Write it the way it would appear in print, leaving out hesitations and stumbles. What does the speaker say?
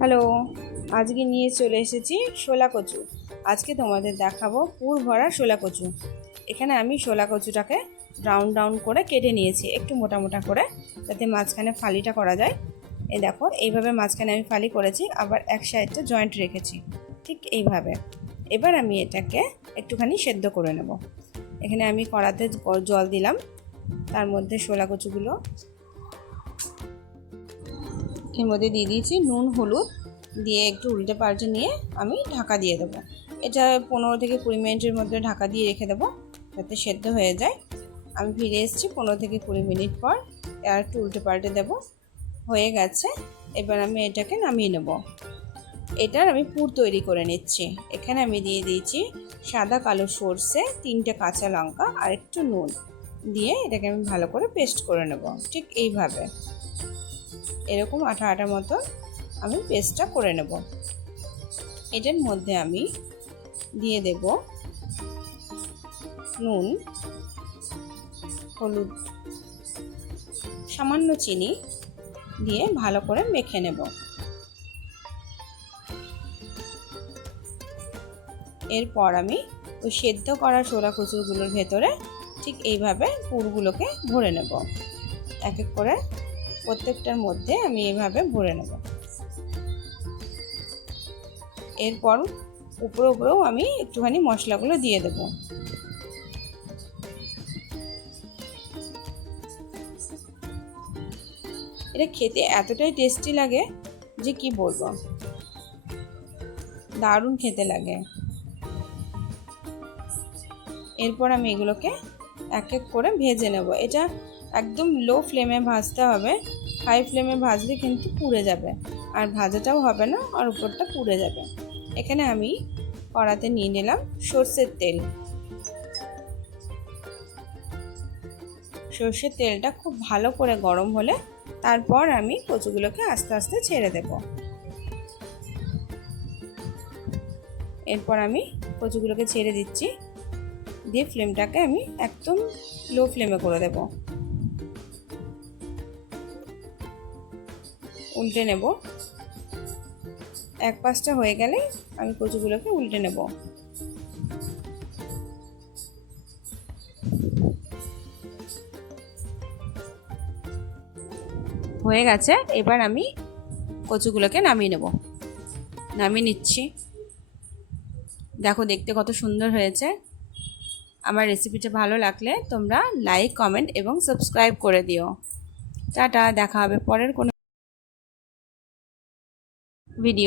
Hello, আজকে নিয়ে চলে এসেছি শোলা কচু। আজকে তোমাদের দেখাবো পুর ভরা শোলা কচু। এখানে আমি শোলা কচুটাকে রাউন্ড রাউন্ড করে কেটে নিয়েছি, একটু মোটা মোটা করে, যাতে মাঝখানে ফালিটা করা যায়। এই দেখো, এইভাবে মাঝখানে আমি ফালি করেছি, আবার এক সাইডটা জয়েন্ট রেখেছি, ঠিক এইভাবে। এবার আমি এটাকে একটুখানি সেদ্ধ করে নেব। এখানে আমি কড়াতে জল দিলাম, তার মধ্যে শোলা কচুগুলো এর মধ্যে দিয়ে দিয়েছি নুন হলুদ দিয়ে একটু উল্টে পাল্টে নিয়ে আমি ঢাকা দিয়ে দেবো। এটা 15 থেকে 20 মিনিটের মধ্যে ঢাকা দিয়ে রেখে দেবো, যাতে সেদ্ধ হয়ে যায়। আমি ফিরে এসেছি 15 থেকে 20 মিনিট পর, আর একটু উল্টে পাল্টে দেবো। হয়ে গেছে। এবার আমি এটাকে নামিয়ে নেব। এটার আমি পুর তৈরি করে নিচ্ছি। এখানে আমি দিয়ে দিয়েছি সাদা কালো সর্ষে, 3টে কাঁচা লঙ্কা আর একটু নুন দিয়ে এটাকে আমি ভালো করে পেস্ট করে নেব। ঠিক এইভাবে এরকম আঠা আঠা মতো আমি পেস্টটা করে নেব। এটার মধ্যে আমি দিয়ে দেব নুন, হলুদ, সামান্য চিনি দিয়ে ভালো করে মেখে নেব। এরপর আমি ওই সেদ্ধ করা শোলা কচুগুলোর ভেতরে ঠিক এইভাবে পুরগুলোকে ভরে নেব। এক এক করে প্রত্যেকটার মধ্যে আমি এইভাবে ভরে নেব। এরপর উপরেও আমি একটুখানি মশলাগুলো দিয়ে দেব। এটা খেতে এতটাই টেস্টি লাগে যে কি বলবো, দারুণ খেতে লাগে। এরপর আমি এগুলোকে এক এক করে ভেজে নেব। এটা একদম লো ফ্লেমে ভাজতে হবে, হাই ফ্লেমে ভাজলে কিন্তু পুড়ে যাবে, আর ভাজাটাও হবে না, আর উপরটা পুড়ে যাবে। এখানে আমি কড়াতে নিয়ে নিলাম সর্ষের তেল। সর্ষের তেলটা খুব ভালো করে গরম হলে তারপর আমি কচুগুলোকে আস্তে আস্তে ছেড়ে দেব। এরপর আমি কচুগুলোকে ছেড়ে দিচ্ছি, দিয়ে ফ্লেমটাকে আমি একদম লো ফ্লেমে করে দেব। উল্টে নেব। এক পাশটা হয়ে গেলে আমি কচুগুলোকে উল্টে নেব। হয়ে গেছে। এবার আমি কচুগুলোকে নামিয়ে নেব। নামিয়ে নিচ্ছি। দেখো দেখতে কত সুন্দর হয়েছে। আমার রেসিপিটা ভালো লাগলে তোমরা লাইক, কমেন্ট এবং সাবস্ক্রাইব করে দিও। টাটা, দেখা হবে পরের কোনো ভিডিও।